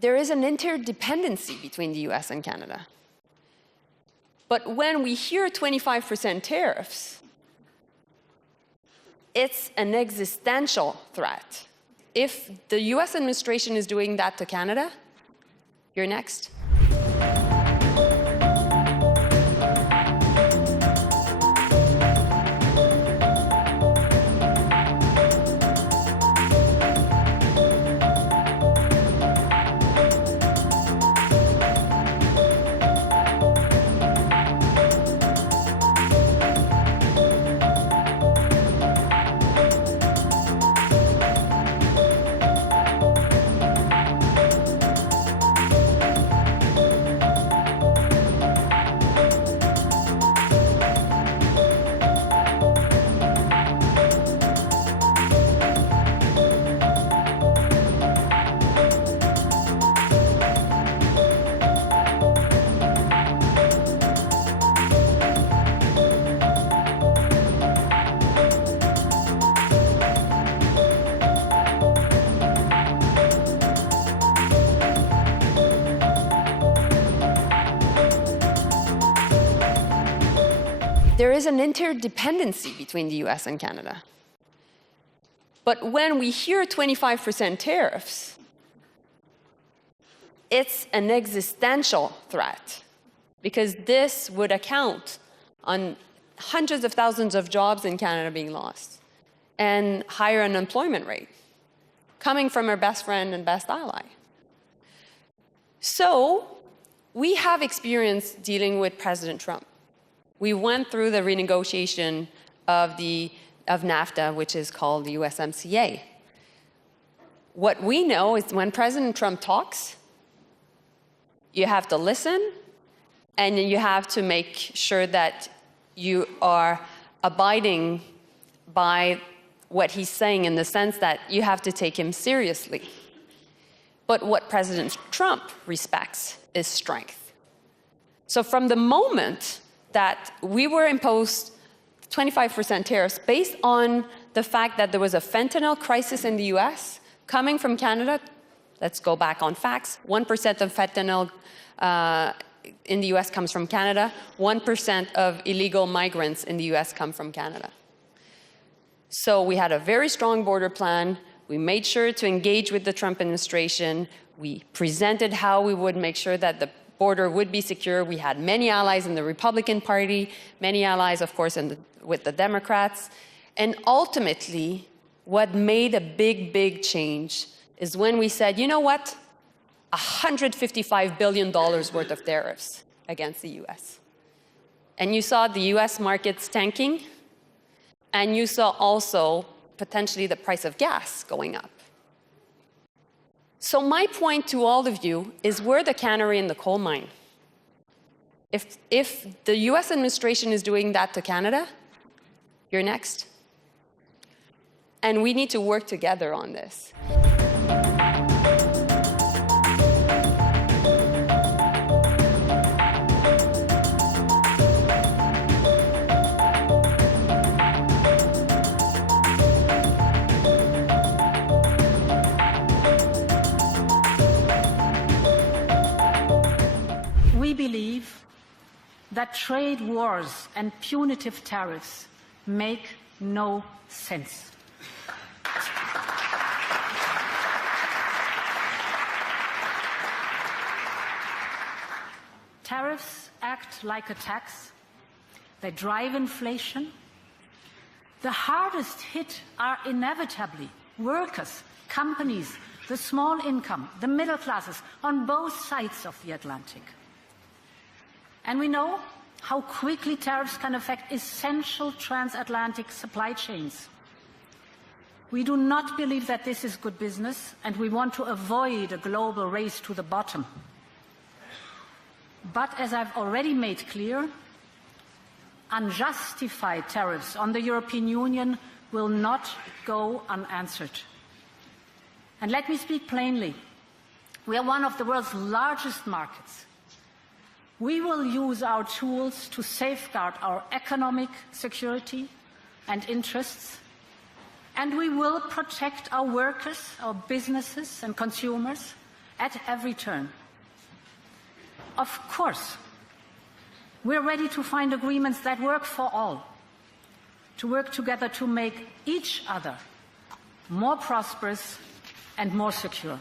There is an interdependency between the US and Canada. But when we hear 25% tariffs, it's an existential threat. If the US administration is doing that to Canada, you're next. There is an interdependency between the US and Canada. But when we hear 25% tariffs, it's an existential threat, because this would account on hundreds of thousands of jobs in Canada being lost and higher unemployment rate coming from our best friend and best ally. So we have experience dealing with President Trump. We went through the renegotiation of NAFTA, which is called the USMCA. What we know is when President Trump talks, you have to listen, and you have to make sure that you are abiding by what he's saying, in the sense that you have to take him seriously. But what President Trump respects is strength. So from the moment that we were imposed 25% tariffs based on the fact that there was a fentanyl crisis in the US coming from Canada, let's go back on facts, 1% of fentanyl in the US comes from Canada, 1% of illegal migrants in the US come from Canada. So we had a very strong border plan. We made sure to engage with the Trump administration. We presented how we would make sure that the border would be secure. We had many allies in the Republican Party, many allies, of course, with the Democrats. And ultimately, what made a big, big change is when we said, you know what? $155 billion worth of tariffs against the US. And you saw the US markets tanking, and you saw also potentially the price of gas going up. So my point to all of you is we're the canary in the coal mine. If the US administration is doing that to Canada, you're next. And we need to work together on this. We believe that trade wars and punitive tariffs make no sense. Tariffs act like a tax. They drive inflation. The hardest hit are inevitably workers, companies, the small income, the middle classes on both sides of the Atlantic. And we know how quickly tariffs can affect essential transatlantic supply chains. We do not believe that this is good business, and we want to avoid a global race to the bottom. But as I've already made clear, unjustified tariffs on the European Union will not go unanswered. And let me speak plainly. We are one of the world's largest markets. We will use our tools to safeguard our economic security and interests, and we will protect our workers, our businesses and consumers, at every turn. Of course, we're ready to find agreements that work for all, to work together to make each other more prosperous and more secure.